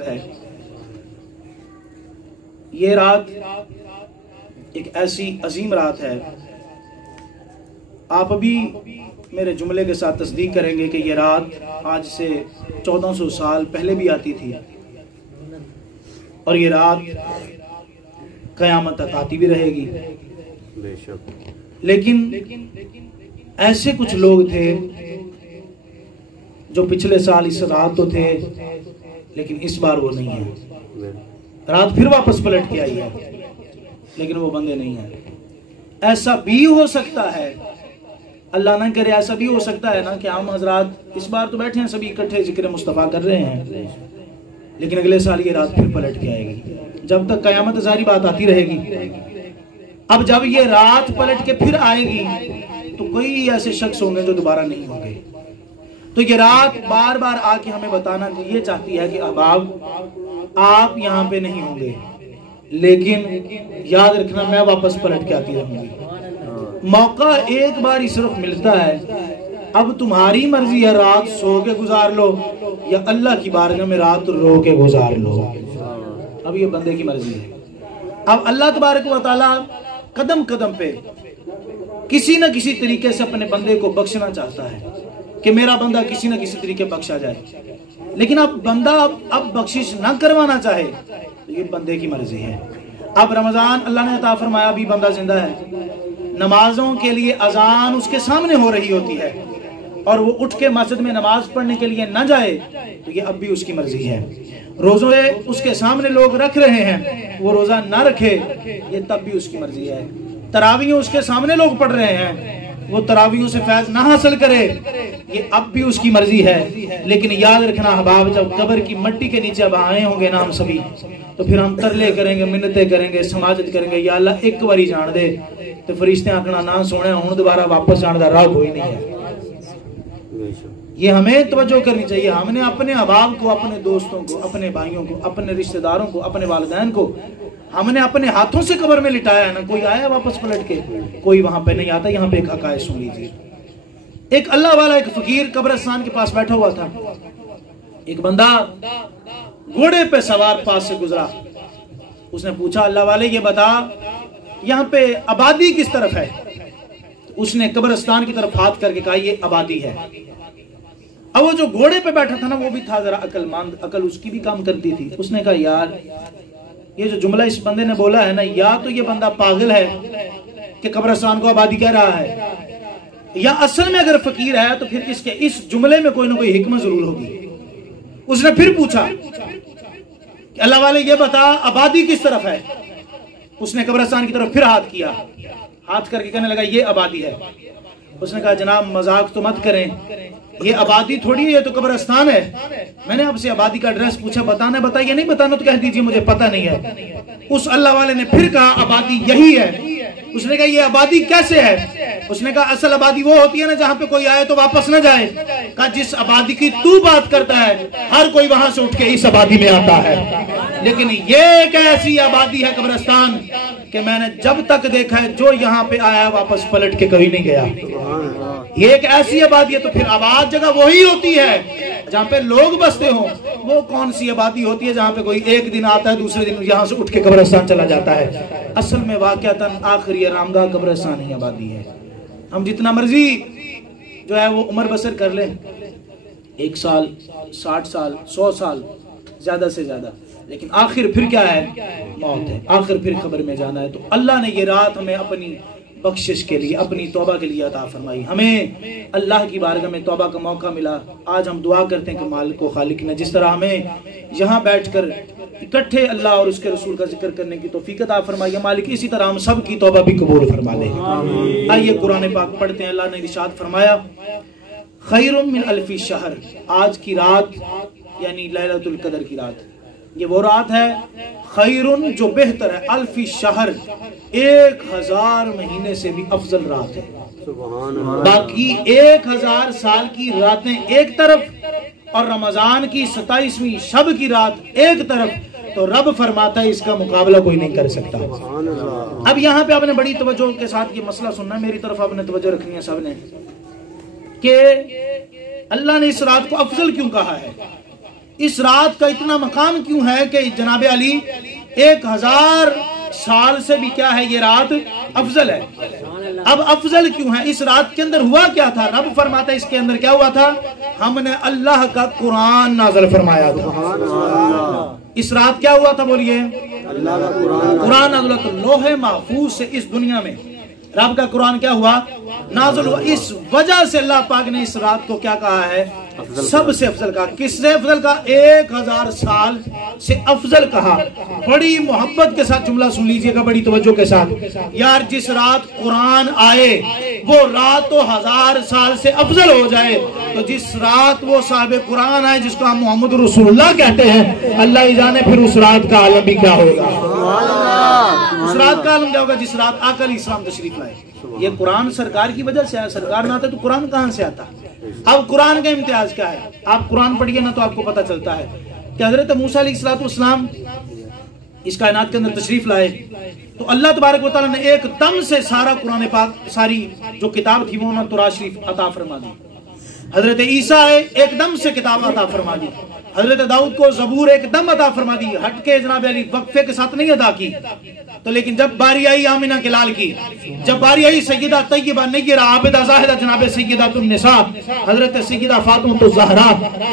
ہے۔ یہ رات ایک ایسی عظیم رات ہے، آپ ابھی میرے جملے کے ساتھ تصدیق کریں گے کہ یہ رات آج سے 1400 سال پہلے بھی آتی تھی، اور یہ رات قیامت تک آتی بھی رہے گی۔ بے شک۔ لیکن ایسے کچھ لوگ تھے جو پچھلے سال اس رات تو تھے، لیکن اس بار وہ نہیں ہے۔ رات پھر واپس پلٹ کے آئی ہے، لیکن وہ بندے نہیں ہیں۔ ایسا بھی ہو سکتا ہے، اللہ نہ کرے، ایسا بھی ہو سکتا ہے نا کہ ہم حضرات اس بار تو بیٹھے ہیں سبھی اکٹھے ذکر مصطفیٰ کر رہے ہیں، لیکن اگلے سال یہ رات پھر پلٹ کے آئے گی، جب تک قیامت ظاہری بات آتی رہے گی۔ اب جب یہ رات پلٹ کے پھر آئے گی تو کوئی ایسے شخص ہوں گے جو دوبارہ نہیں ہوں گے۔ تو یہ رات بار بار آ کے ہمیں بتانا یہ چاہتی ہے کہ احباب آپ یہاں پہ نہیں ہوں گے، لیکن یاد رکھنا میں واپس پلٹ کے آتی رہوں گی۔ موقع ایک بار ہی صرف ملتا ہے، اب تمہاری مرضی ہے رات سو کے گزار لو یا اللہ کی بارگاہ میں رات رو کے گزار لو، اب یہ بندے کی مرضی ہے۔ اب اللہ تبارک و تعالی قدم قدم پہ کسی نہ کسی طریقے سے اپنے بندے کو بخشنا چاہتا ہے کہ میرا بندہ کسی نہ کسی طریقے بخشا جائے، لیکن اب بندہ اب بخشش نہ کروانا چاہے تو یہ بندے کی مرضی ہے۔ اب رمضان اللہ نے عطا فرمایا، بھی بندہ زندہ ہے، نمازوں کے لیے اذان اس کے سامنے ہو رہی ہوتی ہے اور وہ اٹھ کے مسجد میں نماز پڑھنے کے لیے نہ جائے تو یہ اب بھی اس کی مرضی ہے۔ روزے اس کے سامنے لوگ رکھ رہے ہیں، وہ روزہ نہ رکھے، یہ تب بھی اس کی مرضی ہے۔ تراویح اس کے سامنے لوگ پڑھ رہے ہیں، وہ تراویحوں سے فیض نہ حاصل کرے، یہ اب بھی اس کی مرضی ہے۔ لیکن یاد رکھنا احباب، جب قبر کی مٹی کے نیچے اب آئے ہوں گے نا ہم سبھی، تو پھر ہم ترلے کریں گے، منتیں کریں گے، سماجت کریں گے، یا اللہ ایک باری جان دے، تو فرشتے آکھنا نہ سونے ہوں دوبارہ واپس جان دا راہ کوئی نہیں ہے۔ یہ ہمیں توجہ کرنی چاہیے۔ ہم نے اپنے احباب کو، اپنے دوستوں کو، اپنے بھائیوں کو، اپنے رشتہ داروں کو، اپنے والدین کو ہم نے اپنے ہاتھوں سے قبر میں لٹایا ہے نا، کوئی آیا واپس پلٹ کے؟ کوئی وہاں پہ نہیں آتا۔ یہاں پہ ایک حقائق سن لیجیے۔ ایک اللہ والا، ایک فقیر قبرستان کے پاس بیٹھا ہوا تھا، ایک بندہ گھوڑے پہ سوار پاس سے گزرا، اس نے پوچھا اللہ والے یہ بتا یہاں پہ آبادی کس طرف ہے؟ اس نے قبرستان کی طرف ہاتھ کر کے کہا یہ آبادی ہے۔ اب وہ جو گھوڑے پہ بیٹھا تھا نا وہ بھی تھا ذرا عقل مند، عقل اس کی بھی کام کرتی تھی۔ اس نے کہا یار یہ جو جملہ اس بندے نے بولا ہے نا، یا تو یہ بندہ پاگل ہے کہ قبرستان کو آبادی کہہ رہا ہے، یا اصل میں اگر فقیر ہے تو پھر اس کے اس جملے میں کوئی نہ کوئی حکمت ضرور ہوگی۔ اس نے پھر پوچھا کہ اللہ والے یہ بتا آبادی کس طرف ہے؟ اس نے قبرستان کی طرف پھر ہاتھ کیا، ہاتھ کر کے کہنے لگا یہ آبادی ہے۔ اس نے کہا جناب مذاق تو مت کریں، یہ آبادی تھوڑی ہے، یہ تو قبرستان ہے۔ میں نے آپ سے آبادی کا ایڈریس پوچھا، بتانا بتائیے، نہیں بتانا تو کہہ دیجئے مجھے پتہ نہیں ہے۔ اس اللہ والے نے پھر کہا آبادی یہی ہے۔ اس نے کہا یہ آبادی کیسے ہے؟ اس نے کہا اصل آبادی وہ ہوتی ہے نا جہاں پہ کوئی آئے تو واپس نہ جائے۔ کہا جس آبادی کی تو بات کرتا ہے ہر کوئی وہاں سے اٹھ کے اس آبادی میں آتا ہے، لیکن یہ ایک ایسی آبادی ہے قبرستان کہ میں نے جب تک دیکھا ہے جو یہاں پہ آیا واپس پلٹ کے کبھی نہیں گیا۔ یہ ایک ایسی آبادی ہے، تو پھر آباد جگہ وہی ہوتی ہے جہاں پہ لوگ بستے ہوں۔ وہ کون سی آبادی ہوتی ہے جہاں پہ کوئی ایک دن آتا ہے دوسرے دن یہاں سے اٹھ کے قبرستان چلا جاتا ہے؟ اصل میں واقعتاً آخری آرامگاہ قبرستان ہی آبادی ہے۔ ہم جتنا مرضی جو ہے وہ عمر بسر کر لیں، 1 سال 60 سال 100 سال زیادہ سے زیادہ، لیکن آخر پھر کیا ہے؟ موت ہے، آخر پھر قبر میں جانا ہے۔ تو اللہ نے یہ رات ہمیں اپنی بخشش کے لیے، اپنی توبہ کے لیے عطا فرمائی۔ ہمیں اللہ کی بارگاہ میں توبہ کا موقع ملا۔ آج ہم دعا کرتے ہیں کہ مالک و خالق نے جس طرح ہمیں یہاں بیٹھ کر اکٹھے اللہ اور اس کے رسول کا ذکر کرنے کی توفیق عطا فرمائی، مالک اسی طرح ہم سب کی توبہ بھی قبول فرما لے۔ آئیے قرآن پاک پڑھتے ہیں۔ اللہ نے ارشاد فرمایا خیر من الف شہر، آج کی رات یعنی لیلۃ القدر کی رات، یہ وہ رات ہے خیرن جو بہتر ہے، الف شہر 1000 مہینے سے بھی افضل رات ہے۔ باقی 1000 سال کی راتیں ایک طرف اور رمضان کی 27ویں شب کی رات ایک طرف، تو رب فرماتا ہے اس کا مقابلہ کوئی نہیں کر سکتا۔ اب یہاں پہ آپ نے بڑی توجہ کے ساتھ یہ مسئلہ سننا ہے، میری طرف آپ نے توجہ رکھنی ہے سب نے، کہ اللہ نے اس رات کو افضل کیوں کہا ہے؟ اس رات کا اتنا مقام کیوں ہے کہ جناب علی 1000 سال سے بھی کیا ہے یہ رات افضل ہے. اب افضل کیوں ہے؟ اس رات کے اندر ہوا کیا تھا؟ رب فرماتا ہے اس کے اندر کیا ہوا تھا؟ ہم نے اللہ کا قرآن نازل فرمایا تھا. اس رات کیا ہوا تھا بولیے؟ اللہ کا قرآن نازل ہوا. تو لوح محفوظ سے اس دنیا میں رب کا قرآن کیا ہوا؟ نازل ہوا. اس وجہ سے اللہ پاک نے اس رات کو کیا کہا ہے؟ سب سے افضل کہا. کس سے افضل کہا؟ 1000 سال سے افضل کہا. بڑی محبت کے ساتھ جملہ سن لیجئے گا، بڑی توجہ کے ساتھ. یار جس رات قرآن آئے وہ رات تو 1000 سال سے افضل ہو جائے، تو جس رات وہ صاحب قرآن آئے جس کو ہم محمد رسول اللہ کہتے ہیں، اللہ ہی جانے پھر اس رات کا عالم بھی کیا ہوگا. اس رات کا عالم کیا ہوگا جس رات آقا علیہ السلام تشریف لائے. یہ قرآن سرکار کی وجہ سے آیا. سرکار نہ آتا تو قرآن کہاں سے آتا؟ اب قرآن کا امتیاز کیا ہے؟ آپ قرآن پڑھیے نا تو آپ کو پتہ چلتا ہے کہ حضرت موسیٰ علیہ السلام اس کائنات کے اندر تشریف لائے تو اللہ تبارک و تعالیٰ نے ایک دم سے سارا قرآن پاک، ساری جو کتاب تھی وہ انہوں نے تورات شریف عطا فرما دی. حضرت عیسیٰ آئے ایک دم سے کتاب عطا فرما دی. حضرت داؤد کو زبور ایک دم عطا فرما دی، ہٹ کے جناب علی وقفے کے ساتھ نہیں ادا کی. تو لیکن جب باری آئی آمینہ کے لال کی، جب باری آئی سیدہ طیبہ نیرہ عابدہ زاہدہ جناب سیدۃ النساء حضرت سیدہ فاطمہ الزہرا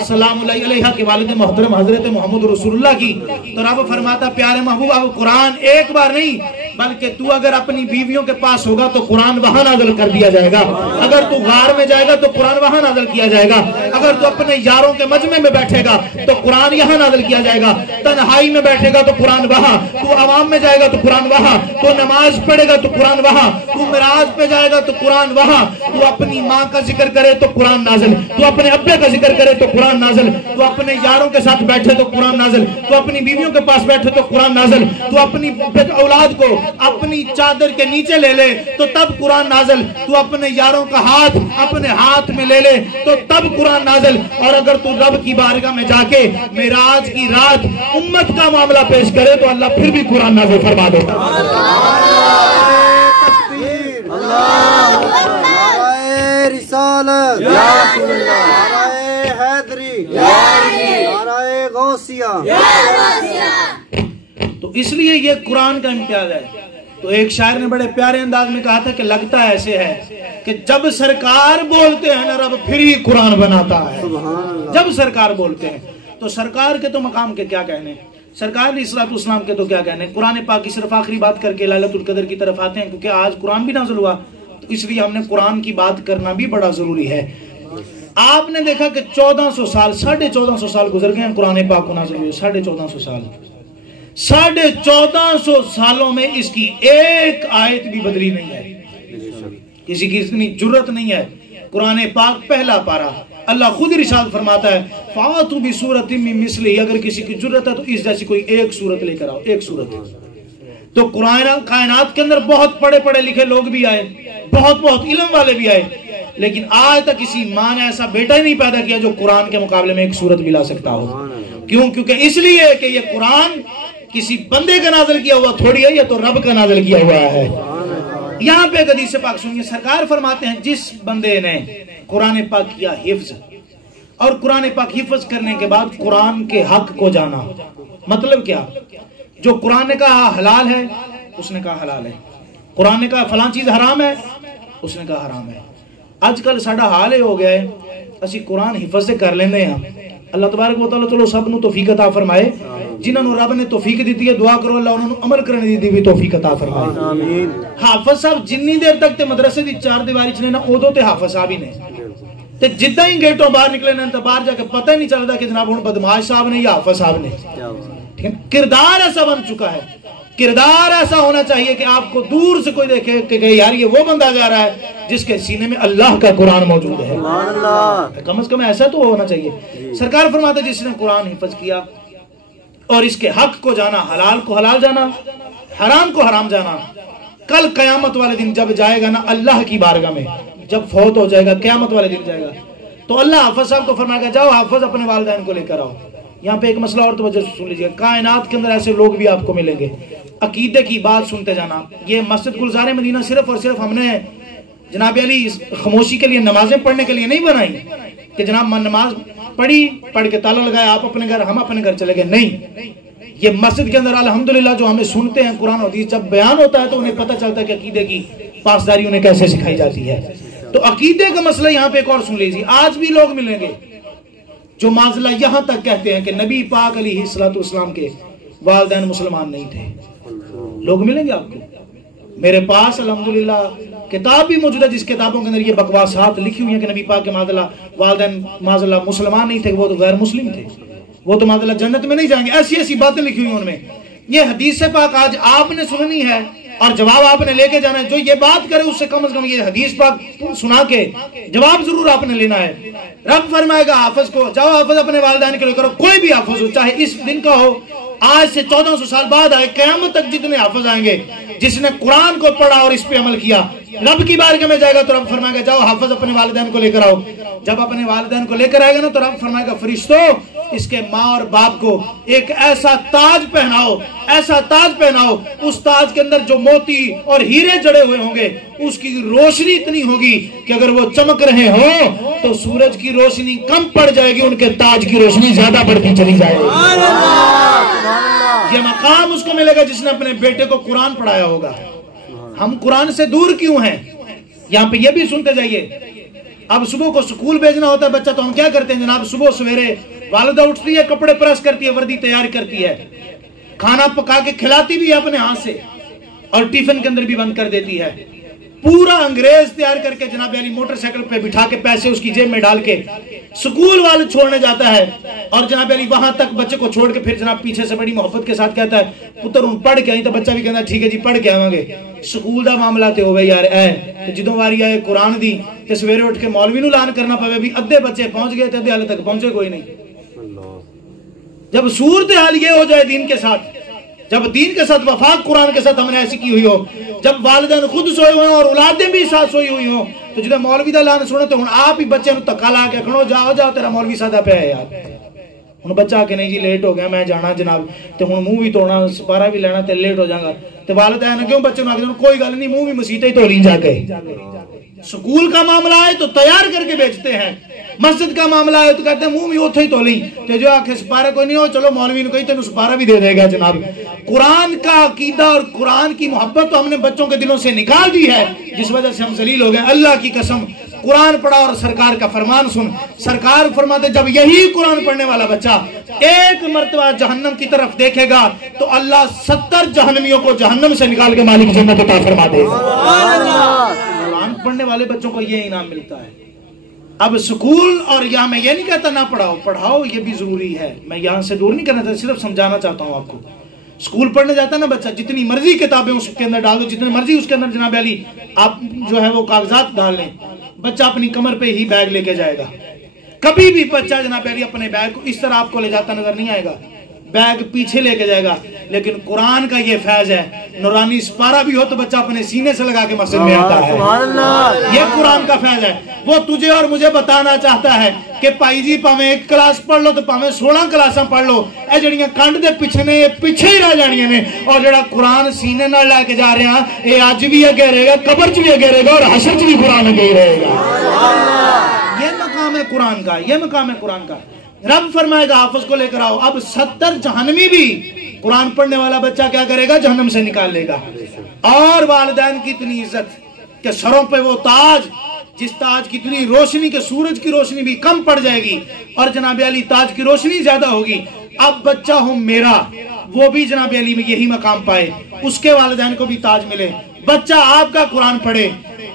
سلام اللہ علیہا کے والد محترم حضرت محمد رسول اللہ کی، تو رب فرماتا پیارے محبوب اب قرآن ایک بار نہیں بلکہ تو اگر اپنی بیویوں کے پاس ہوگا تو قرآن وہاں نازل کر دیا جائے گا. اگر تو غار میں جائے گا تو قرآن وہاں نازل کیا جائے گا. اگر تو اپنے یاروں کے مجمع میں بیٹھے گا تو قرآن یہاں نازل کیا جائے گا. تنہائی میں بیٹھے گا تو قرآن وہاں. تو عوام میں جائے گا تو قرآن وہاں. تو نماز پڑھے گا تو قرآن وہاں. تو معراج پہ جائے گا تو قرآن وہاں. تو اپنی ماں کا ذکر کرے تو قرآن نازل. تو اپنے ابے کا ذکر کرے تو قرآن نازل. تو اپنے یاروں کے ساتھ بیٹھے تو قرآن نازل. تو اپنی بیویوں کے پاس بیٹھے تو قرآن نازل. تو اپنی اولاد کو اپنی چادر کے نیچے لے لے تو تب قرآن نازل. تو اپنے یاروں کا ہاتھ اپنے ہاتھ میں لے لے تو تب قرآن نازل. اور اگر تو رب کی بارگاہ میں جا کے معراج کی رات امت کا معاملہ پیش کرے تو اللہ پھر بھی قرآن نازل فرما دے. رسالت یا رسول اللہ، نعرہ حیدری یا نعرہ غوثیہ. تو اس لیے یہ قرآن کا امتیاز ہے. تو ایک شاعر نے بڑے پیارے انداز میں کہا تھا کہ لگتا ایسے ہے کہ جب سرکار بولتے ہیں نا رب پھر ہی قرآن بناتا ہے. جب سرکار بولتے ہیں تو سرکار کے تو مقام کے کیا کہنے، سرکار علیہ السلام کے تو کیا کہنے. قرآن پاک کی صرف آخری بات کر کے ليلۃ القدر کی طرف آتے ہیں کیونکہ آج قرآن بھی نازل ہوا تو اس لیے ہم نے قرآن کی بات کرنا بھی بڑا ضروری ہے. آپ نے دیکھا کہ 1400 سال 1450 سال گزر گئے ہیں قرآن پاک کو نازل ہوئے. 1450 سال 1450 سالوں میں اس کی ایک آیت بھی بدلی نہیں ہے. کسی کی اتنی جرت نہیں ہے. قرآن پاک پہلا پارہ اللہ خود ارشاد فرماتا ہے فَاتُوا بِسُورَةٍ مِّن مِّثْلِهِ، اگر کسی کی جرت ہے تو اس جیسی کوئی ایک سورت لے کر آؤ. ایک سورت. تو قرآن کائنات کے اندر بہت پڑھے پڑھے لکھے لوگ بھی آئے، بہت علم والے بھی آئے، لیکن آج تک کسی ماں نے ایسا بیٹا ہی نہیں پیدا کیا جو قرآن کے مقابلے میں ایک سورت بھی لا سکتا ہو. کیوں؟ کیونکہ اس لیے کہ یہ قرآن کسی بندے کا نازل کیا ہوا تھوڑی ہے، یہ تو رب کا نازل کیا ہوا ہے. یہاں پہ حدیث پاک سنیے. سرکار فرماتے ہیں جس بندے نے قرآن پاک کیا حفظ اور قرآن پاک حفظ کرنے کے بعد قرآن کے حق کو جانا، مطلب کیا؟ جو قرآن نے کہا حلال ہے اس نے کہا حلال ہے، قرآن نے کہا فلاں چیز حرام ہے اس نے کہا حرام ہے. آج کل ساڈا حال یہ ہو گیا ہے اسی قرآن حفظ سے کر لیندے ہیں. اللہ تبارک و تعالیٰ چلو سب نو توفیق عطا فرمائے. جنہوں نے رب نے توفیق دیتی ہے دعا کرو اللہ انہوں نے عمل کرنے دی بھی توفیق عطا فرمائے. آمین. حافظ صاحب جنی دیر تک تے مدرسے دی چار دیواری چنے نا ادو تے حافظ صاحب ہی نے تے جدہ ہی گیٹوں باہر نکلے نا تے باہر جا کے پتہ ہی نہیں چلتا کہ جناب ہن بدماش صاحب نے یا حافظ صاحب نے. ٹھیک ہے. کردار ایسا بن چکا ہے، کردار ایسا ہونا چاہیے کہ آپ کو دور سے کوئی دیکھے کہ یار یہ وہ بندہ جا رہا ہے جس کے سینے میں اللہ کا قرآن موجود ہے. کم از کم ایسا تو ہونا چاہیے. سرکار فرماتا ہے جس نے قرآن حفظ کیا اور اس کے حق کو جانا، حلال کو حلال جانا، حرام کو حرام جانا، کل قیامت والے دن جب جائے گا نا اللہ کی بارگاہ میں، جب فوت ہو جائے گا قیامت والے دن جائے گا تو اللہ حافظ صاحب کو فرمائے گا جاؤ حافظ اپنے والدین کو لے کر آؤ. یہاں پہ ایک مسئلہ اور توجہ سن لیجیے. کائنات کے اندر ایسے لوگ بھی آپ کو ملیں گے عقیدے کی بات سنتے جانا. یہ مسجد گلزار مدینہ صرف اور صرف ہم نے جناب علی خاموشی کے لیے نمازیں پڑھنے کے لیے نہیں بنائی. کہ جناب نماز پڑھی, پڑھ کے تالا لگایا, آپ اپنے گھر, ہم اپنے گھر چلے گئے. نہیں, یہ مسجد کے اندر الحمدللہ جو ہمیں سنتے ہیں قرآن و حدیث جب بیان ہوتا ہے تو انہیں پتہ چلتا ہے کہ عقیدے کی پاسداری انہیں کیسے سکھائی جاتی ہے. تو عقیدے کا مسئلہ یہاں پہ ایک اور سن لیجیے. آج بھی لوگ ملیں گے جو معذلہ یہاں تک کہتے ہیں کہ نبی پاک علیہ السلام کے والدین مسلمان نہیں تھے. لوگ ملیں گے آپ کو. میرے پاس الحمدللہ کتاب بھی موجود ہے جس کتابوں کے اندر یہ بکواسات لکھی ہوئی ہیں کہ نبی پاک کے معذلہ والدین معذلہ مسلمان نہیں تھے, وہ تو غیر مسلم تھے, وہ تو معذلہ جنت میں نہیں جائیں گے. ایسی ایسی باتیں لکھی ہوئی ہیں ان میں. یہ حدیث پاک آج آپ نے سننی ہے اور جواب آپ نے لے کے جانا ہے. جو یہ بات کرے اس سے کم از کم یہ حدیث پاک سنا کے جواب ضرور آپ نے لینا ہے. رب فرمائے گا حافظ کو, جاؤ حافظ اپنے والدین کے لیے کرو. کوئی بھی حافظ ہو, چاہے اس دن کا ہو, آج سے 1400 سال بعد آئے, قیامت تک جتنے حافظ آئیں گے جس نے قرآن کو پڑھا اور اس پہ عمل کیا, رب کی بارگاہ میں جائے گا تو رب فرمائے گا جاؤ حافظ اپنے والدین کو لے کر آؤ. جب اپنے والدین کو لے کر آئے گا نا تو رب فرمائے گا فرشتوں اس کے ماں اور باپ کو ایک ایسا تاج پہناؤ, ایسا تاج پہناؤ, اس تاج کے اندر جو موتی اور ہیرے جڑے ہوئے ہوں گے اس کی روشنی اتنی ہوگی کہ اگر وہ چمک رہے ہوں تو سورج کی روشنی کم پڑ جائے گی, ان کے تاج کی روشنی زیادہ بڑھتی چلی جائے گی. یہ مقام اس کو ملے گا جس نے اپنے بیٹے کو قرآن پڑھایا ہوگا. ہم قرآن سے دور کیوں ہیں؟ یہاں پہ یہ بھی سنتے جائیے. اب صبح کو سکول بھیجنا ہوتا ہے بچہ تو ہم کیا کرتے ہیں جناب, صبح سویرے والدہ اٹھتی ہے, کپڑے پریس کرتی ہے, وردی تیار کرتی ہے, کھانا پکا کے کھلاتی بھی ہے اپنے ہاتھ سے اور ٹیفن کے اندر بھی بند کر دیتی ہے. پورا انگریز تیار کر کے جناب علی موٹر سائیکل پہ بٹھا کے پیسے اس کی جیب میں ڈال کے سکول والے چھوڑنے جاتا ہے اور جناب علی وہاں تک بچے کو چھوڑ کے پھر جناب پیچھے سے بڑی محبت کے ساتھ کہتا ہے پتر ان پڑھ کے آئی, تو بچہ بھی کہتا ہے ٹھیک ہے جی پڑھ کے آواں گے. سکول دا معاملہ تے ہوئے یار اے جدوں واری آئے قرآن دی تے سویرے اٹھ کے مولوی نو لان کرنا پوے بھی ادھے بچے پہنچ گئے تے ادھے حال تک پہنچے کوئی نہیں. جب صورتحال یہ ہو جائے دین کے ساتھ, جب دین کے ساتھ وفاق قرآن کے ساتھ ہم نے ایسی کی ہوئی ہو, جب والدین خود سوئے ہوئے اور اولادیں بھی ساتھ سوئی ہوئی ہوں, تو جدے مولوی دا لان سنے تو ہن آپ ہی بچے نو تکا لا کے کھڑو جاؤ جاؤ تیرا مولوی سادہ پہ ہے یار. ہن بچہ کہ نہیں جی لیٹ ہو گیا میں جانا جناب, تے ہن منہ بھی توڑنا سپارہ بھی لینا تے لیٹ ہو جاؤں گا. تے والدین کیوں بچے نو آکھدے کوئی گل نہیں منہ بھی مسیتے ہی تو لیں جا کے. سکول کا معاملہ ہے تو تیار کر کے بیچتے ہیں, مسجد کا معاملہ ہے تو کہتے ہیں منہ بھی اوتھے ہی تو لیں, تے جو آکھے سپارہ کوئی نہیں ہو چلو مولوی نے کہی تینوں سپارہ بھی دے دے گا جناب. قرآن کا عقیدہ اور قرآن کی محبت تو ہم نے بچوں کے دلوں سے نکال دی ہے, جس وجہ سے ہم ذلیل ہو گئے. اللہ کی قسم قرآن پڑھا اور سرکار کا فرمان سن. سرکار فرماتے جب یہی قرآن پڑھنے والا بچہ ایک مرتبہ جہنم کی طرف دیکھے گا تو اللہ 70 جہنمیوں کو جہنم سے نکال کے مالک جنت عطا فرما دے گا. قرآن پڑھنے والے بچوں کو یہ انعام ملتا ہے. اب سکول اور یہاں میں یہ نہیں کہتا نہ پڑھاؤ, پڑھاؤ یہ بھی ضروری ہے, میں یہاں سے دور نہیں کرنا چاہتا, صرف سمجھانا چاہتا ہوں آپ کو. سکول پڑھنے جاتا ہے نا بچہ, جتنی مرضی کتابیں اس کے اندر ڈال دو, جتنی مرضی اس کے اندر جناب علی آپ جو ہے وہ کاغذات ڈال لیں, بچہ اپنی کمر پہ ہی بیگ لے کے جائے گا. کبھی بھی بچہ جناب علی اپنے بیگ کو اس طرح آپ کو لے جاتا نظر نہیں آئے گا, بیگ پیچھے لے کے جائے گا. لیکن قرآن کا یہ فیض ہے, نورانی سپارہ بھی ہو تو بچہ اپنے سینے سے لگا کے مسجد میں آتا ہے. یہ قرآن کا فیض ہے. وہ تجھے اور مجھے بتانا چاہتا ہے کہ پائی جی پاویں ایک کلاس پڑھ لو تو پاویں 16 کلاساں پڑھ لو, اے جڑیاں کنڈ دے پیچھے نے یہ پیچھے ہی رہ جانیاں نے, اور جڑا قرآن سینے نال لے کے جا رہے ہیں یہ اج بھی اگے رہے گا, قبر چ بھی اگے رہے گا اور حشر چ بھی قرآن اگے رہے گا. یہ مقام ہے قرآن کا, یہ مقام ہے قرآن کا. رب فرمائے گا حافظ کو لے کر آؤ. اب 70 جہنمی بھی قرآن پڑھنے والا بچہ کیا کرے گا, جہنم سے نکال لے گا. اور والدین کی اتنی عزت کہ سروں پہ وہ تاج, جس تاج کی اتنی روشنی کہ سورج کی روشنی بھی کم پڑ جائے گی اور جناب علی تاج کی روشنی زیادہ ہوگی. اب بچہ ہوں میرا, وہ بھی جناب علی میں یہی مقام پائے, اس کے والدین کو بھی تاج ملے. بچہ آپ کا قرآن پڑھے,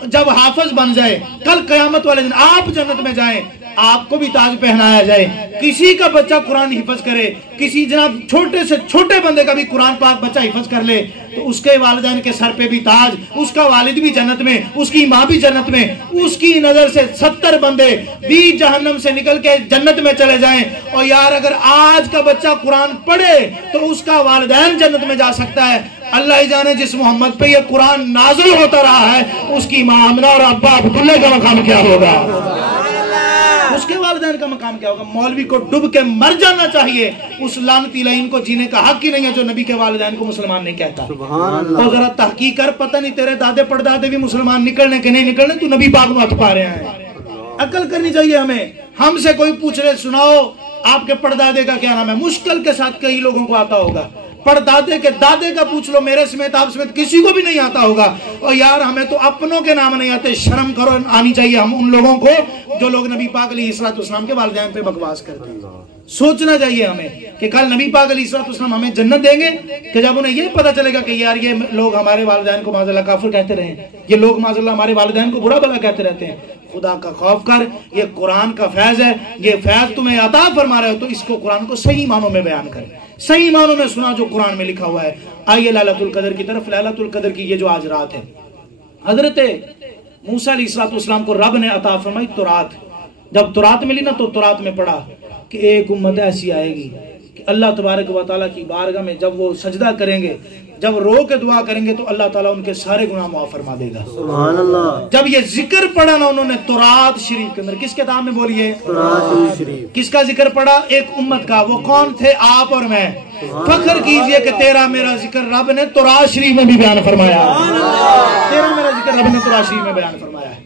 جب حافظ بن جائے, کل قیامت والے دن آپ جنت میں جائیں, آپ کو بھی تاج پہنایا جائے. کسی کا بچہ قرآن حفظ کرے, کسی جناب چھوٹے سے چھوٹے بندے کا بھی قرآن پاک بچہ حفظ کر لے تو اس کے والدین کے سر پہ بھی تاج, اس کا والد بھی جنت میں, اس کی ماں بھی جنت میں, اس کی نظر سے 70 بندے بھی جہنم سے نکل کے جنت میں چلے جائیں. اور یار اگر آج کا بچہ قرآن پڑھے تو اس کا والدین جنت میں جا سکتا ہے. اللہ ہی جانے جس محمد پہ یہ قرآن نازل ہوتا رہا ہے اس کی ماں آمنہ اور ابا عبداللہ کا مقام کیا ہوگا, اس کے والدین کا مقام کیا ہوگا. مولوی کو ڈوب کے مر جانا چاہیے, اس لعنتی لعین کو جینے کا حق ہی نہیں ہے جو نبی کے والدین کو مسلمان نہیں کہتا. تو ذرا تحقیق کر, پتہ نہیں تیرے دادے پڑدادے بھی مسلمان نکلنے کہ نہیں نکلنے, تو نبی پاک میں ہاتھ پا رہے ہیں. عقل کرنی چاہیے ہمیں. ہم سے کوئی پوچھ رہے سناؤ آپ کے پردادے کا کیا نام ہے، مشکل کے ساتھ کئی لوگوں کو آتا ہوگا، پردادے کے دادے کا پوچھ لو، میرے سمیت آپ سمیت کسی کو بھی نہیں آتا ہوگا۔ اور یار ہمیں تو اپنوں کے نام نہیں آتے، شرم کرو آنی چاہیے ہم ان لوگوں کو جو لوگ نبی پاک علیہ السلام کے والدین پہ بکواس کرتے ہیں۔ سوچنا چاہیے ہمیں کہ کل نبی پاک علیہ السلام ہمیں جنت دیں گے کہ جب انہیں یہ پتہ چلے گا کہ یار یہ لوگ ہمارے والدین کو معاذ اللہ کافر کہتے رہے ہیں، یہ لوگ معاذ اللہ ہمارے والدین کو برا بھلا کہتے رہتے ہیں۔ خدا کا خوف کر، یہ قرآن کا فیض ہے، یہ فیض تمہیں عطا فرما رہے ہو تو اس کو قرآن کو صحیح معنوں میں بیان کر، صحیح معنوں میں سنا جو قرآن میں لکھا ہوا ہے۔ آئیے لیلۃ القدر کی طرف۔ لیلۃ القدر کی یہ جو آج رات ہے، حضرت موسیٰ علیہ السلام کو رب نے عطا فرمائی تورات۔ جب تورات ملی نا تو تورات میں پڑھا کہ ایک امت ایسی آئے گی کہ اللہ تبارک و تعالیٰ کی بارگاہ میں جب وہ سجدہ کریں گے، جب رو کے دعا کریں گے تو اللہ تعالیٰ ان کے سارے گناہ معاف فرما دے گا۔ سبحان اللہ۔ جب یہ ذکر پڑھا نا انہوں نے تورات شریف کے اندر، کس کتاب میں بولیے؟ تورات شریف۔ کس کا ذکر پڑھا؟ ایک امت کا۔ وہ کون تھے؟ آپ اور میں۔ فخر کیجئے کہ تیرا میرا ذکر رب نے تورات شریف میں بھی بیان فرمایا، تیرا میرا ذکر رب نے تورات شریف میں بیان فرمایا ہے۔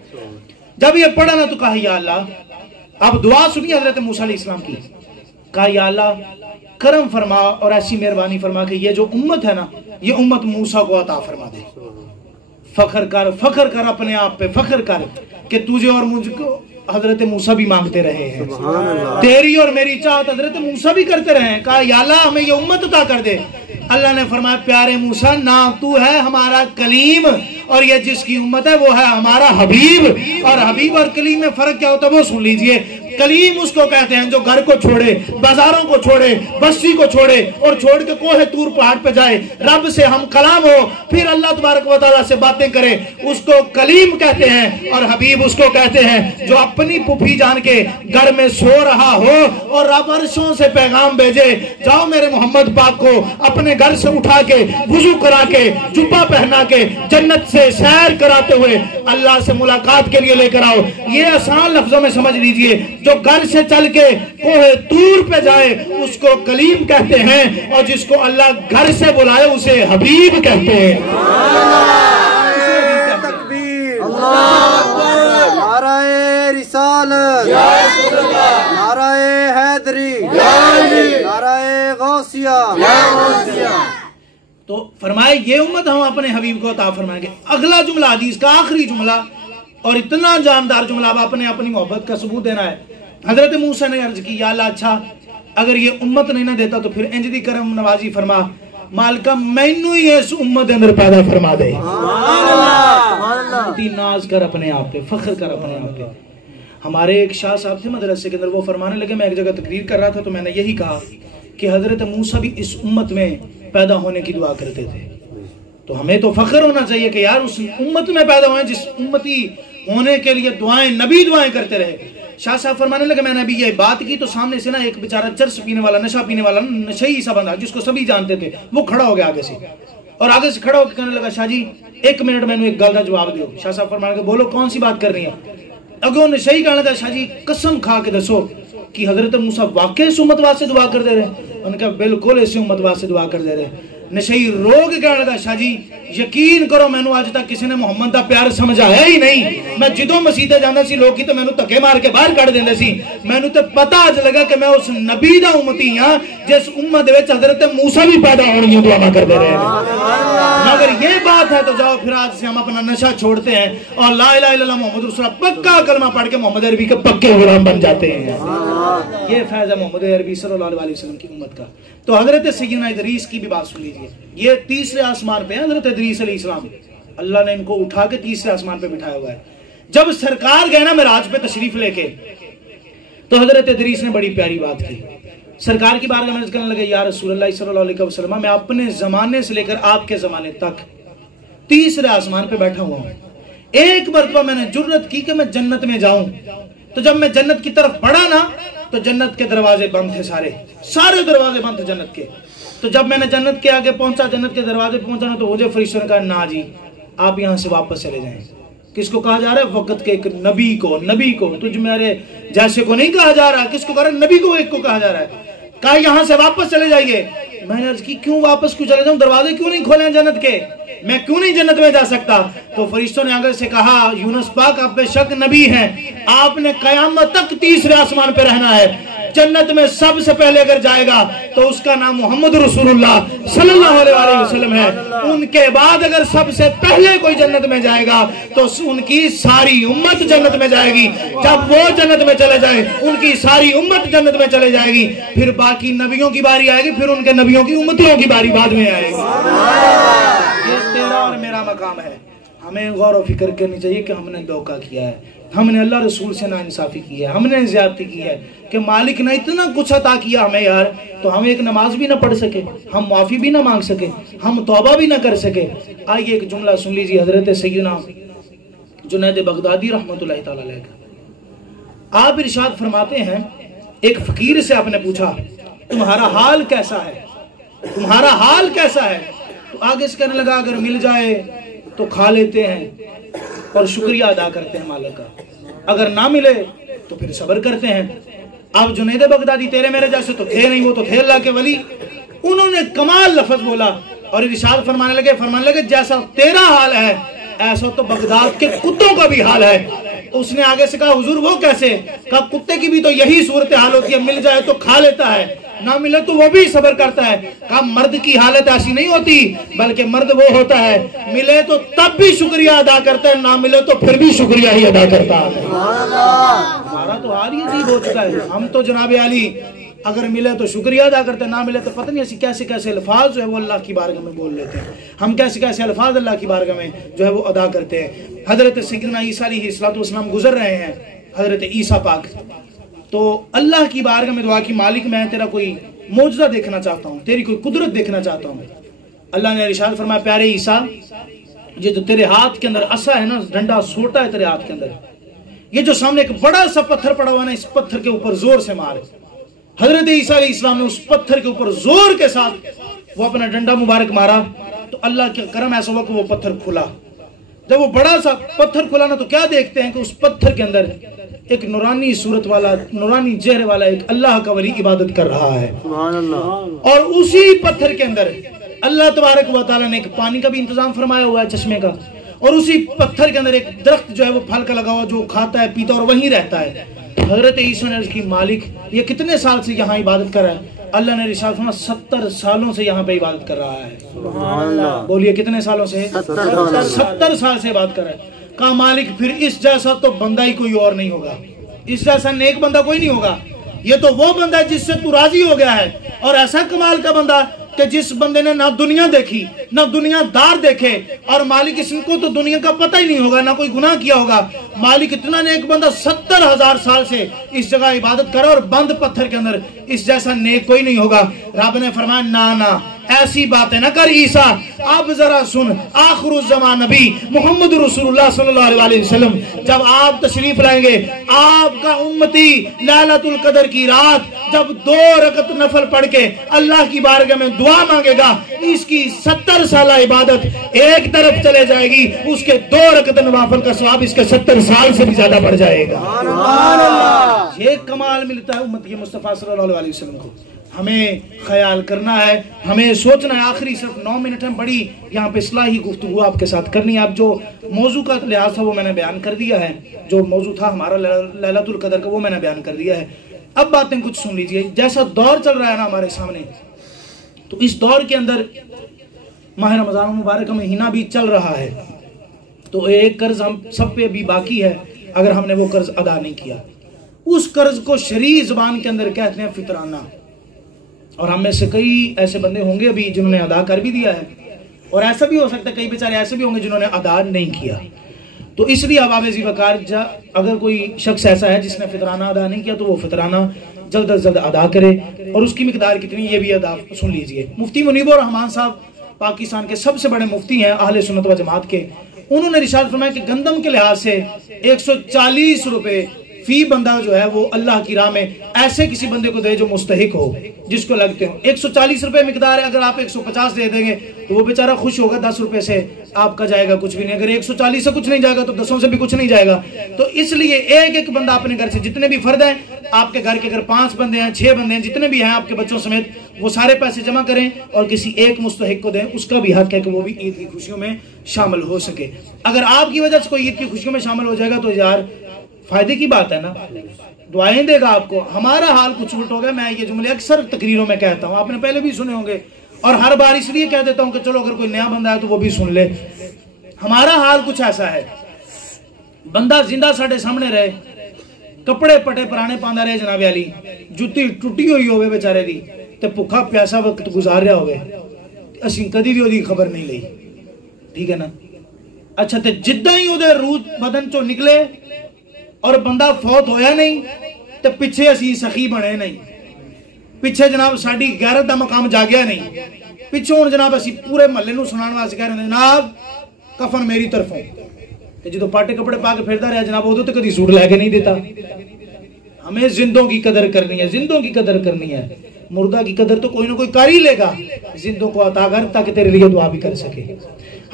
جب یہ پڑھا نا تو کہا یا اللہ، اب دعا سنی حضرت موسیٰ علیہ السلام کی، کہا یا اللہ کرم فرما اور ایسی مہربانی فرما کہ یہ جو امت ہے نا، یہ امت موسیٰ کو عطا فرما دے۔ فخر کر اپنے آپ پہ، فخر کر کہ تجھے اور مجھ کو حضرت موسیٰ بھی مانگتے رہے ہیں، تیری اور میری چاہت حضرت موسیٰ بھی کرتے رہے ہیں۔ کہا یا اللہ ہمیں یہ امت عطا کر دے۔ اللہ نے فرمایا پیارے موسیٰ نہ تو ہے ہمارا کلیم، اور یہ جس کی امت ہے وہ ہے ہمارا حبیب۔ اور حبیب اور کلیم میں فرق کیا ہوتا ہے وہ سن لیجئے۔ کلیم اس کو کہتے ہیں جو گھر کو چھوڑے، بازاروں کو چھوڑے، بستی کو چھوڑے اور چھوڑ کے کوہ طور پہاڑ پہ جائے، رب سے ہم کلام ہو، پھر اللہ تبارک و تعالیٰ سے باتیں کرے، اس کو کلیم کہتے ہیں۔ اور حبیب اس کو کہتے ہیں جو اپنی پھوپھی جان کے گھر میں سو رہا ہو اور رب عرشوں سے پیغام بھیجے، جاؤ میرے محمد پاک کو اپنے گھر سے اٹھا کے وضو کرا کے جبہ پہنا کے جنت سے سیر کراتے ہوئے اللہ سے ملاقات کے لیے لے کر آؤ۔ یہ آسان لفظوں میں سمجھ لیجئے، جو گھر سے چل کے کوہ طور پہ جائے اس کو کلیم کہتے ہیں، اور جس کو اللہ گھر سے بلائے اسے حبیب کہتے ہیں۔ تکبیر، نعرہ رسالت، نعرہ حیدری، نعرہ غوثیہ۔ تو فرمائے یہ امت ہم اپنے حبیب کو عطا فرمائیں گے۔ اگلا جملہ حدیث کا آخری جملہ اور اتنا جاندار جملہ، اب اپنے اپنی محبت کا ثبوت دینا ہے۔ حضرت موسیٰ نے عرض کی یا اللہ اچھا اگر یہ امت نہیں نہ دیتا تو پھر انج دی کرم نوازی فرما، مالکہ مینو ہی اس امت اندر پیدا فرما دے۔ تی ناز کر اپنے آپ پہ، فخر کر اپنے آپ پہ۔ ہمارے ایک شاہ صاحب تھے مدرسے کے اندر، وہ فرمانے لگے، میں ایک جگہ تقریر کر رہا تھا تو میں نے یہی کہا کہ حضرت موسیٰ بھی اس امت میں پیدا ہونے کی دعا کرتے تھے۔ تو ہمیں تو فخر ہونا چاہیے کہ یار اس امت میں پیدا ہوئے جس امتی ہونے کے لیے دعائیں نبی دعائیں کرتے رہے۔ شاہ صاحب فرمانے لگے میں نے ابھی یہ بات کی تو سامنے سے نا ایک بیچارہ چرس پینے والا، نشہ پینے والا، نشئی سا بندہ جس کو سبھی جانتے تھے، وہ کھڑا ہو گیا آگے سے، اور آگے سے کھڑا ہو کے کہنے لگا شاہ جی ایک منٹ میں نے ایک گل کا جواب دیو۔ شاہ صاحب فرمانے لگے بولو کون سی بات کرنی ہے؟ اگوں نشئی کہنے لگا شاہ جی قسم کھا کے دسو کہ حضرت موسیٰ واقعی اس امت واسطے دعا کر دے رہے؟ انہوں نے کہا بالکل اس امت واسطے دعا کر دے رہے۔ نشئی رو کے کہنے لگا شاہ جی یقین کرو میں نے آج تک کسی نے محمد دا پیار سمجھا ہے ہی نہیں۔ میں جدوں مسیدے جانا سی لوگ کی تو میں نے تکے مار کے باہر کر دیندے سی، میں نے تو پتہ آج لگا کہ میں اس نبی دا امتی ہاں جس امت وچ حضرت موسیٰ بھی پیدا ہونی دعا کر دے رہے ہیں۔ اگر یہ بات ہے تو جاؤ پھر آج سے ہم اپنا نشہ چھوڑتے ہیں اور لا الہ الا اللہ محمد رسول اللہ پکا کلمہ پڑھ کے محمد عربی کے پکے غلام بن جاتے ہیں۔ یہ فیض ہے محمد عربی صلی اللہ علیہ وسلم کی امت کا۔ تو حضرت سیدنا ادریس کی بھی بات سن لیجئے، یہ تیسرے آسمان پہ حضرت ادریس علیہ السلام، اللہ نے ان کو اٹھا کے تیسرے آسمان پہ بٹھایا ہوا ہے۔ جب سرکار گئے نا معراج پہ تشریف لے کے تو حضرت ادریس نے بڑی پیاری بات کی۔ سرکار کی بارگاہ میں کہنے لگے یا رسول اللہ صلی اللہ علیہ وسلم میں اپنے زمانے سے لے کر آپ کے زمانے تک تیسرے آسمان پہ بیٹھا ہوا ہوں، ایک مرتبہ میں نے جرت کی کہ میں جنت میں جاؤں، تو جب میں جنت کی طرف بڑھا نا تو جنت کے دروازے بند تھے، سارے دروازے بند تھے جنت کے۔ تو جب میں نے جنت کے آگے پہنچا، جنت کے دروازے پہنچا نا تو مجھے فرشتوں نے کہا نا جی آپ یہاں سے واپس چلے جائیں۔ کس کو کہا جا رہا ہے؟ وقت کے ایک نبی کو، تجھ میرے جیسے کو نہیں کہا جا رہا، کس کو کہا رہا ہے؟ نبی کو ایک کو کہا جا رہا ہے۔ کہا یہاں سے واپس چلے جائیے، میں نے عرض کی کیوں واپس کیوں چلے جاؤں, دروازے کیوں نہیں کھولے جنت کے, میں کیوں نہیں جنت میں جا سکتا؟ تو فرشتوں نے آگے سے کہا یونس پاک آپ بے شک نبی ہیں, آپ نے قیامت تک تیسرے آسمان پہ رہنا ہے, جنت میں سب سے پہلے اگر جائے گا تو اس کا نام محمد رسول اللہ صلی اللہ علیہ وسلم ہے, ان کے بعد اگر سب سے پہلے کوئی جنت میں جائے گا تو ان کی ساری امت جنت میں جائے گی, جب وہ جنت میں چلے جائے ان کی ساری امت جنت میں چلے جائے گی, پھر باقی نبیوں کی باری آئے گی, پھر ان کے نبیوں کی امتیوں کی باری بعد میں آئے گی. یہ تیرا اور میرا مقام ہے. ہمیں غور و فکر کرنی چاہیے کہ ہم نے دھوکہ کیا ہے, ہم نے اللہ رسول سے ناانصافی کی ہے, ہم نے زیادتی کی ہے کہ مالک نے اتنا کچھ عطا کیا ہمیں یار, تو ہم ایک نماز بھی نہ پڑھ سکے, ہم معافی بھی نہ مانگ سکے, ہم توبہ بھی نہ کر سکے. آئیے ایک جملہ سن لیجیے حضرت سیدنا جنید بغدادی رحمۃ اللہ تعالی علیہ کا. آپ ارشاد فرماتے ہیں ایک فقیر سے آپ نے پوچھا تمہارا حال کیسا ہے, تمہارا حال کیسا ہے؟ تو آگے سے کہنے لگا اگر مل جائے تو کھا لیتے ہیں اور شکریہ ادا کرتے ہیں مالک کا, اگر نہ ملے تو پھر صبر کرتے ہیں. اب جنید بغدادی تیرے میرے جیسے تو تھے نہیں, وہ تو تھے اللہ کے ولی, انہوں نے کمال لفظ بولا اور ارشاد فرمانے لگے جیسا تیرا حال ہے ایسا تو بغداد کے کتوں کا بھی حال ہے. اس نے آگے سے کہا حضور وہ کیسے؟ کہا کتے کی بھی تو یہی صورتحال ہوتی ہے, مل جائے تو کھا لیتا ہے, نہ ملے تو وہ بھی صبر کرتا ہے. کہا مرد کی حالت ایسی نہیں ہوتی, بلکہ مرد وہ ہوتا ہے ملے تو تب بھی شکریہ ادا کرتا ہے, نہ ملے تو پھر بھی شکریہ ہی ادا کرتا ہے. ہمارا تو حال ہی عجیب ہو چکا ہے. ہم تو جناب علی اگر ملے تو شکریہ ادا کرتے ہیں, نہ ملے تو پتہ نہیں ایسی کیسے کیسے الفاظ جو ہے وہ اللہ کی بارگاہ میں بول لیتے ہیں, ہم کیسے کیسے الفاظ اللہ کی بارگاہ میں جو ہے وہ ادا کرتے ہیں. حضرت سیدنا عیسیٰ علیہ السلام گزر رہے ہیں, حضرت عیسیٰ پاک, تو اللہ کی بارگاہ میں دعا کی مالک میں تیرا کوئی معجزہ دیکھنا چاہتا ہوں, تیری کوئی قدرت دیکھنا چاہتا ہوں. اللہ نے ارشاد فرمایا پیارے عیسیٰ یہ جو تیرے ہاتھ کے اندر عصا ہے نا, ڈنڈا سوٹا ہے تیرے ہاتھ کے اندر, یہ جو سامنے ایک بڑا سا پتھر پڑا ہوا ہے نا, اس پتھر کے اوپر زور سے مار. حضرت عیسیٰ علیہ السلام نے اس پتھر کے اوپر زور کے ساتھ وہ اپنا ڈنڈا مبارک مارا, تو اللہ کے کرم ایسا ہوا کہ وہ پتھر کھلا. جب وہ بڑا سا پتھر کھلا نا, تو کیا دیکھتے ہیں کہ اس پتھر کے اندر ایک نورانی صورت والا, نورانی چہرے والا ایک اللہ کا ولی عبادت کر رہا ہے. سبحان اللہ. اور اسی پتھر کے اندر اللہ تبارک و تعالیٰ نے ایک پانی کا بھی انتظام فرمایا ہوا ہے, چشمے کا, اور اسی پتھر کے اندر ایک درخت جو ہے وہ پھل کا لگا ہوا جو کھاتا ہے پیتا اور وہیں رہتا ہے. حضرت عیسیٰ نے عرض کی مالک یہ کتنے سال سے یہاں عبادت کر رہا ہے؟ اللہ نے ارشاد فرمایا 70 سالوں سے یہاں پہ عبادت کر رہا ہے. سبحان اللہ. بولیے کتنے سالوں سے؟ 70 سال سے عبادت کر رہا ہے. کہا مالک پھر اس جیسا تو بندہ ہی کوئی اور نہیں ہوگا, اس جیسا نیک بندہ کوئی نہیں ہوگا, یہ تو وہ بندہ ہے جس سے تو راضی ہو گیا ہے, اور ایسا کمال کا بندہ کہ جس بندے نے نہ دنیا دیکھی نہ دنیا دار دیکھے, اور مالک اس کو تو دنیا کا پتہ ہی نہیں ہوگا, نہ کوئی گناہ کیا ہوگا. مالک اتنا نیک بندہ 70,000 سال سے اس جگہ عبادت کرے اور بند پتھر کے اندر, اس جیسا نیک کوئی نہیں ہوگا. رب نے فرمایا نا ایسی باتیں نہ کر عیسیٰ, اب ذرا سن, آخر الزمان نبی محمد رسول اللہ صلی اللہ علیہ وسلم جب آپ تشریف لائیں گے, آپ کا امتی لیلۃ القدر کی رات جب 2 رکعت نفل پڑھ کے اللہ کی بارگاہ میں دعا مانگے گا, اس کی 70 سالہ عبادت ایک طرف چلے جائے گی, اس کے 2 رکعت نوافل کا ثواب اس کے 70 سال سے بھی زیادہ بڑھ جائے گا. سبحان اللہ. یہ کمال ملتا ہے امت کے مصطفیٰ صلی اللہ علیہ وسلم کو. ہمیں خیال کرنا ہے, ہمیں سوچنا ہے. آخری صرف 9 منٹ ہیں, بڑی یہاں پہ اصلاحی گفتگو آپ کے ساتھ کرنی ہے. اب جو موضوع کا لحاظ تھا وہ میں نے بیان کر دیا ہے, جو موضوع تھا ہمارا لیلۃ القدر کا وہ میں نے بیان کر دیا ہے. اب باتیں کچھ سن لیجئے. جیسا دور چل رہا ہے نا ہمارے سامنے, تو اس دور کے اندر ماہ رمضان مبارک کا مہینہ بھی چل رہا ہے, تو ایک قرض ہم سب پہ بھی باقی ہے. اگر ہم نے وہ قرض ادا نہیں کیا, اس قرض کو شرعی زبان کے اندر کہتے ہیں فطرانہ. اور ہم میں سے کئی ایسے بندے ہوں گے ابھی جنہوں نے ادا کر بھی دیا ہے, اور ایسا بھی ہو سکتا ہے کئی بیچارے ایسے بھی ہوں گے جنہوں نے ادا نہیں کیا. تو اس لیے اباب ذی وقار اگر کوئی شخص ایسا ہے جس نے فطرانہ ادا نہیں کیا تو وہ فطرانہ جلد از جلد ادا کرے. اور اس کی مقدار کتنی یہ بھی ادا سن لیجئے. مفتی منیب الرحمان صاحب پاکستان کے سب سے بڑے مفتی ہیں اہل سنت و جماعت کے, انہوں نے ارشاد فرمایا کہ گندم کے لحاظ سے 140 روپے فی بندہ جو ہے وہ اللہ کی راہ میں ایسے کسی بندے کو دے جو مستحق ہو, جس کو لگتے ہو. 140 روپے مقدار ہے, اگر آپ 150 دے دیں گے تو وہ بیچارہ خوش ہوگا. 10 روپے سے آپ کا جائے گا کچھ بھی نہیں, اگر 140 سے کچھ نہیں جائے گا تو 10 سے بھی کچھ نہیں جائے گا. تو اس لیے ایک بندہ اپنے گھر سے, جتنے بھی فرد ہیں آپ کے گھر کے, اگر 5 بندے ہیں 6 بندے ہیں, جتنے بھی ہیں آپ کے بچوں سمیت, وہ سارے پیسے جمع کریں اور کسی ایک مستحق کو دیں، اس کا بھی حق ہے کہ وہ بھی عید کی خوشیوں میں شامل ہو سکے۔ اگر آپ کی وجہ سے کوئی عید کی خوشیوں میں شامل ہو جائے گا تو یار فائدے کی بات ہے نا، دعائیں دے گا آپ کو۔ ہمارا حال کچھ الٹ ہو گیا، میں یہ جملے اکثر تقریروں میں کہتا ہوں، آپ نے پہلے بھی سنے ہوں گے، اور ہر بار اس لیے کہہ دیتا ہوں کہ چلو اگر کوئی نیا بندہ ہے تو وہ بھی سن لے۔ ہمارا حال کچھ ایسا ہے، بندہ زندہ ساڑھے سامنے رہے، کپڑے پٹے پرانے پاندہ رہے جناب علی، جتی ٹوٹی ہوئی ہوئے بیچارے دی تے بھوکا پیاسا وقت گزار رہا ہوئے، اسی کدی بھی دی خبر نہیں لئی، ٹھیک ہے نا۔ اچھا تے جدہ ہی دے روح بدن چو نکلے اور بندہ فوت ہویا نہیں تے پیچھے اسی سخی بنے نہیں، پیچھے جناب ساڑی غیرت دا مقام جاگیا نہیں، پیچھے ہون جناب اسی پورے محلے نو سنان واسطے کہہ رہے ہیں جناب کفن میری طرفوں، کہ جدو پاٹے کپڑے پا کے پھردا رہا جناب ادو تو کدی سوٹ لے کے نہیں دیتا۔ ہمیں زندوں کی قدر کرنی ہے، زندوں کی قدر کرنی ہے، مردہ کی قدر تو کوئی نہ کوئی کر ہی لے گا، زندوں کو عطا کر تاکہ تیرے لیے دعا بھی کر سکے۔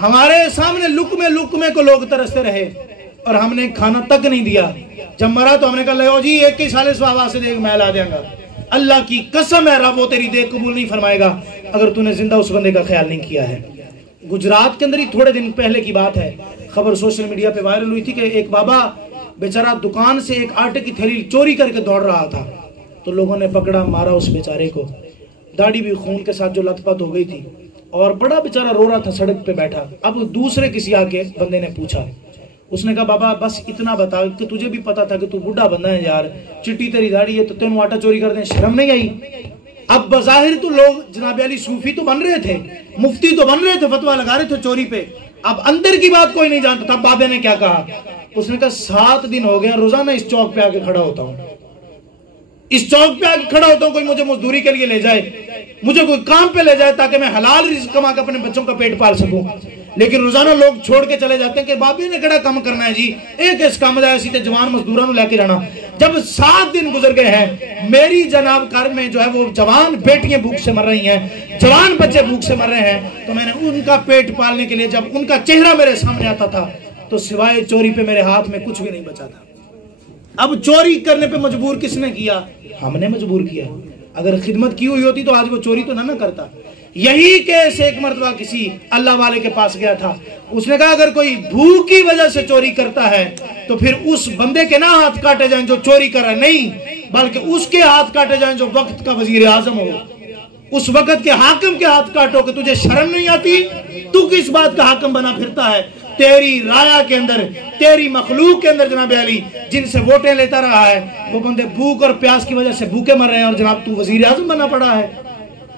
ہمارے سامنے لقمے کو لوگ ترستے رہے اور ہم نے کھانا تک نہیں دیا، جب مرا تو ہم نے کہا لے جی ایک ہی سالے سوابہ سے دیکھ میں لا دیں گا، اللہ کی قسم ہے رب وہ تیری دیکھ قبول نہیں فرمائے گا اگر تو نے زندہ اس بندے کا خیال نہیں کیا ہے۔ گجرات کے اندر ہی تھوڑے دن پہلے کی بات ہے، خبر سوشل میڈیا پہ وائرل ہوئی تھی کہ ایک بابا بیچارہ دکان سے ایک آٹے کی تھیلی چوری کر کے دوڑ رہا تھا، تو لوگوں نے پکڑا مارا اس بیچارے کو، داڑھی بھی خون کے ساتھ جو لت پت ہو گئی تھی، اور بڑا بیچارہ رو رہا تھا سڑک پہ بیٹھا۔ اب دوسرے کسی آگے بندے نے پوچھا، اس نے کہا بابا بس اتنا بتا کہ تجھے بھی پتا تھا کہ تو بڑھا بندہ ہے یار، چٹی تیری داڑھی ہے تو تینوں آٹا چوری کر دیں، شرم نہیں آئی؟ اب بظاہر تو لوگ جناب علی صوفی تو بن رہے تھے، مفتی تو بن رہے تھے، فتویٰ لگا رہے تھے چوری پہ، اب اندر کی بات کوئی نہیں جانتا تھا۔ بابے نے کیا کہا؟ اس نے کہا 7 دن ہو گیا روزانہ اس چوک پہ آکے کھڑا ہوتا ہوں، اس چوک پہ آکے کھڑا ہوتا ہوں، کوئی مجھے مزدوری کے لیے لے جائے، مجھے کوئی کام پہ لے جائے تاکہ میں حلال رزق کما کے اپنے بچوں کا پیٹ پال سکوں، لیکن روزانہ لوگ چھوڑ کے چلے جاتے ہیں کہ بابے نے کڑا کام کرنا ہے جی، ایک اس کام دا ایسی تے جوان مزدوروں لے کے جانا۔ جب 7 دن گزر گئے ہیں، میری جناب گھر میں جو ہے وہ جوان بیٹیاں بھوک سے مر رہی ہیں، جوان بچے بھوک سے مر رہے ہیں، تو میں نے ان کا پیٹ پالنے کے لیے جب ان کا چہرہ میرے سامنے آتا تھا تو سوائے چوری پہ میرے ہاتھ میں کچھ بھی نہیں بچا تھا۔ اب چوری کرنے پہ مجبور کس نے کیا؟ ہم نے مجبور کیا۔ اگر خدمت کی ہوئی ہوتی تو آج وہ چوری تو نہ کرتا۔ یہی کیس ایک مرتبہ کسی اللہ والے کے پاس گیا تھا، اس نے کہا اگر کوئی بھوک کی وجہ سے چوری کرتا ہے تو پھر اس بندے کے نہ ہاتھ کاٹے جائیں جو چوری کر رہا ہے، نہیں بلکہ اس کے ہاتھ کاٹے جائیں جو وقت کا وزیر اعظم ہو، اس وقت کے حاکم کے ہاتھ کاٹو کہ تجھے شرم نہیں آتی، تو کس بات کا حاکم بنا پھرتا ہے؟ تیری رایا کے اندر، تیری مخلوق کے اندر جناب علی جن سے ووٹیں لیتا رہا ہے، وہ بندے بھوک اور پیاس کی وجہ سے بھوکے مر رہے ہیں اور جناب تو وزیر اعظم بنا پڑا ہے۔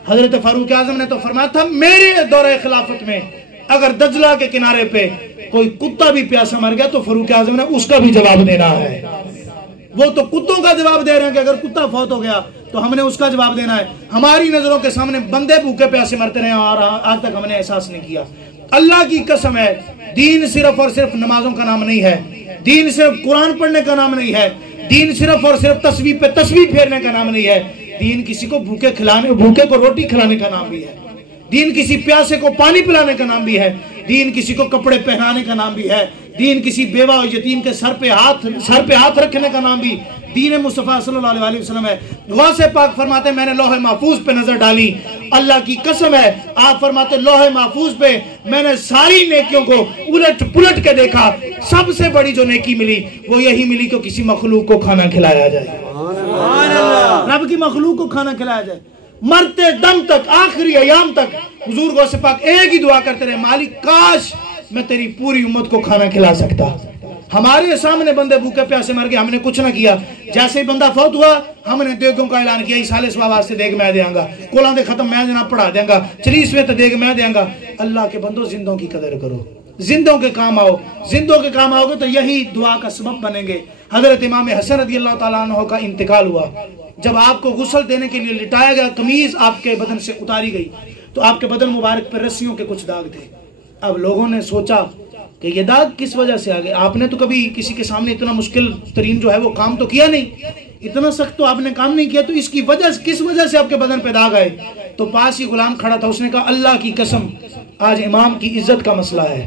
حضرت فاروق اعظم نے تو فرمایا تھا میرے دورہ خلافت میں اگر دجلہ کے کنارے پہ کوئی کتا بھی پیاسا مر گیا تو فاروق اعظم نے اس کا بھی جواب دینا ہے۔ وہ تو کتوں کا جواب دے رہے ہیں کہ اگر کتا فوت ہو گیا تو ہم نے اس کا جواب دینا ہے۔ ہماری نظروں کے سامنے بندے بھوکے پیاسے مرتے رہے اور آج تک ہم نے احساس نہیں کیا۔ اللہ کی قسم ہے، دین صرف اور صرف نمازوں کا نام نہیں ہے، دین صرف قرآن پڑھنے کا نام نہیں ہے، دین صرف اور صرف تسبیح پہ تسبیح پھیرنے کا نام نہیں ہے، دین کسی کو بھوکے کو روٹی کھلانے کا نام بھی ہے، دین کسی پیاسے کو پانی پلانے کا نام بھی ہے، دین کسی کو کپڑے پہنانے کا نام بھی ہے، دین کسی بیوہ و یتیم کے سر پہ ہاتھ رکھنے کا نام بھی دین مصطفیٰ صلی اللہ علیہ وسلم ہے۔ غوث پاک فرماتے ہیں میں نے لوح محفوظ پہ نظر ڈالی، اللہ کی قسم ہے آپ فرماتے لوح محفوظ پہ میں نے ساری نیکیوں کو الٹ پلٹ کے دیکھا، سب سے بڑی جو نیکی ملی وہ یہی ملی کہ کسی مخلوق کو کھانا کھلایا جائے، رب کی مخلوق کو کھانا کھلایا جائے۔ مرتے دم تک، آخری ایام تک حضور غوث پاک ایک ہی دعا کرتے رہے، مالک کاش میں تیری پوری امت کو کھانا کھلا سکتا۔ ہمارے سامنے بندے بھوکے پیاسے مر گئے، ہم نے کچھ نہ کیا، جیسے ہی بندہ فوت ہوا ہم نے دیگوں کا اعلان کیا، سالے سواب سے دیگ میں دیاں گا، کولاں دے ختم میں جناب پڑھا دیاں گا، 40ویں تے دیگ میں دیاں گا۔ اللہ کے بندوں زندوں کی قدر کرو، زندوں کے کام آؤ، زندوں کے کام آؤ گے تو یہی دعا کا سبب بنیں گے۔ حضرت امام حسن رضی اللہ تعالیٰ عنہ کا انتقال ہوا، جب آپ کو غسل دینے کے لیے لٹایا گیا، قمیض آپ کے بدن سے اتاری گئی تو آپ کے بدن مبارک پر رسیوں کے کچھ داغ تھے۔ اب لوگوں نے سوچا کہ یہ داغ کس وجہ سے آگئے؟ آپ نے تو کبھی کسی کے سامنے اتنا مشکل ترین جو ہے وہ کام تو کیا نہیں، اتنا سخت تو آپ نے کام نہیں کیا، تو اس کی وجہ کس وجہ سے آپ کے بدن پہ داغ آئے؟ تو پاس ہی غلام کھڑا تھا، اس نے کہا اللہ کی قسم آج امام کی عزت کا مسئلہ ہے،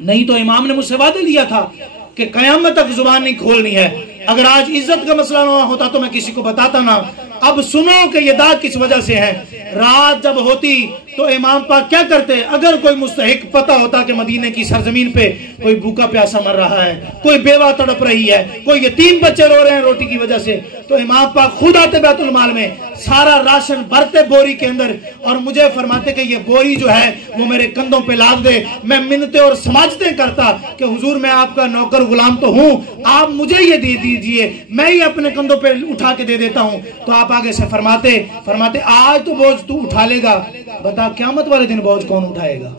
نہیں تو امام نے مجھ سے وعدہ لیا تھا کہ قیامت تک زبان نہیں کھولنی ہے، اگر آج عزت کا مسئلہ نہ ہوتا تو میں کسی کو بتاتا نہ، اب سنو کہ یہ داغ کس وجہ سے ہے۔ رات جب ہوتی تو امام پاک کیا کرتے؟ اگر کوئی مستحق پتہ ہوتا کہ مدینے کی سرزمین پہ کوئی بھوکا پیاسا مر رہا ہے، کوئی بیوہ تڑپ رہی ہے، کوئی یتیم بچے رو رہے ہیں روٹی کی وجہ سے، تو امام پاک خود آتے بیت المال میں، سارا راشن بھرتے بوری کے اندر، اور مجھے فرماتے کہ یہ بوری جو ہے وہ میرے کندھوں پہ لاد دے۔ میں منتیں اور سماجتیں کرتا کہ حضور میں آپ کا نوکر غلام تو ہوں، آپ مجھے یہ دے دیجئے، میں ہی اپنے کندھوں پہ اٹھا کے دے دیتا ہوں۔ تو آپ آگے سے فرماتے آج تو بوجھ تو اٹھا لے گا، بتا قیامت والے دن بوجھ کون اٹھائے گا؟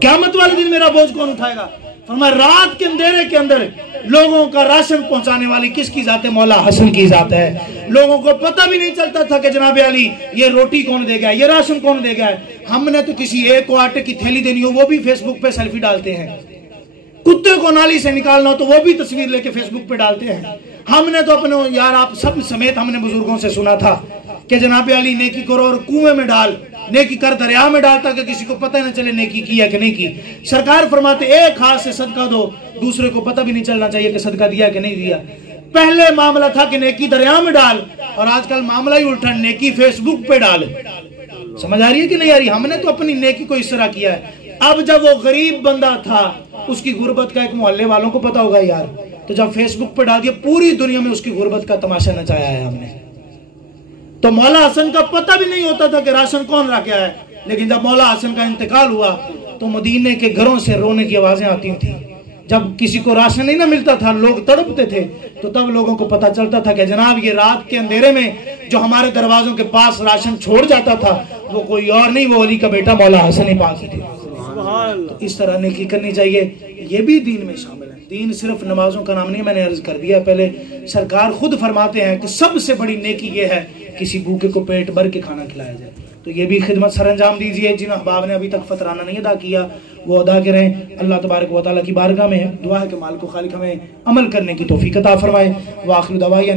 قیامت والے دن میرا بوجھ کون اٹھائے گا؟ فرمایا رات کے اندھیرے کے اندر لوگوں کا راشن پہنچانے والی کس کی ذات ہے؟ مولا حسن کی ذات ہے۔ لوگوں کو پتہ بھی نہیں چلتا تھا کہ جناب علی یہ روٹی کون دے گیا، یہ راشن کون دے گیا ہے۔ ہم نے تو کسی ایک کو آٹے کی تھیلی دینی ہو وہ بھی فیس بک پہ سیلفی ڈالتے ہیں، کتے کو نالی سے نکالنا ہو تو وہ بھی تصویر لے کے فیس بک پہ ڈالتے ہیں۔ ہم نے تو اپنے یار آپ سب سمیت ہم نے بزرگوں سے سنا تھا کہ جناب علی نیکی کرو اور کنویں میں ڈال، نیکی کر دریا میں ڈال تاکہ کسی کو پتہ نہ چلے نیکی کی ہے کہ نہیں کی۔ سرکار فرماتے ایک ہاتھ سے صدقہ دو، دوسرے کو پتہ بھی نہیں چلنا چاہیے کہ صدقہ دیا کہ نہیں دیا۔ پہلے معاملہ تھا کہ نیکی دریا میں ڈال، اور آج کل معاملہ ہی الٹا، نیکی فیس بک پہ ڈال۔ سمجھ آ رہی ہے کہ نہیں آ رہی؟ ہم نے تو اپنی نیکی کو اس طرح کیا ہے۔ اب جب وہ غریب بندہ تھا، اس کی غربت کا ایک محلے والوں کو پتہ ہوگا یار، تو جب فیس بک پہ ڈال دیا پوری دنیا میں اس کی غربت کا تماشا نچایا ہے ہم نے۔ تو مولا حسن کا پتہ بھی نہیں ہوتا تھا کہ راشن کون رکھا ہے، لیکن جب مولا حسن کا انتقال ہوا تو مدینے کے گھروں سے رونے کی آوازیں آتی تھیں۔ جب کسی کو راشن نہیں نہ ملتا تھا، لوگ تڑپتے تھے، تو تب لوگوں کو پتہ چلتا تھا کہ جناب یہ رات کے اندھیرے میں جو ہمارے دروازوں کے پاس راشن چھوڑ جاتا تھا وہ کوئی اور نہیں، وہ علی کا بیٹا مولا حسن پاک ہی تھے۔ تو اس طرح نیکی کرنی چاہیے، یہ بھی دین میں شامل ہے۔ دین صرف نمازوں کا نام نہیں، میں نے عرض کر دیا پہلے، سرکار خود فرماتے ہیں کہ سب سے بڑی نیکی یہ ہے کسی بھوکے کو پیٹ بھر کے کھانا کھلایا جائے۔ تو یہ بھی خدمت سر انجام دیجئے، جن احباب نے ابھی تک فطرانہ نہیں ادا کیا وہ ادا کریں۔ اللہ تبارک و تعالیٰ کی بارگاہ میں دعا ہے کہ مال کو خالق ہمیں عمل کرنے کی توفیق عطا فرمائے۔ وآخر دعوانا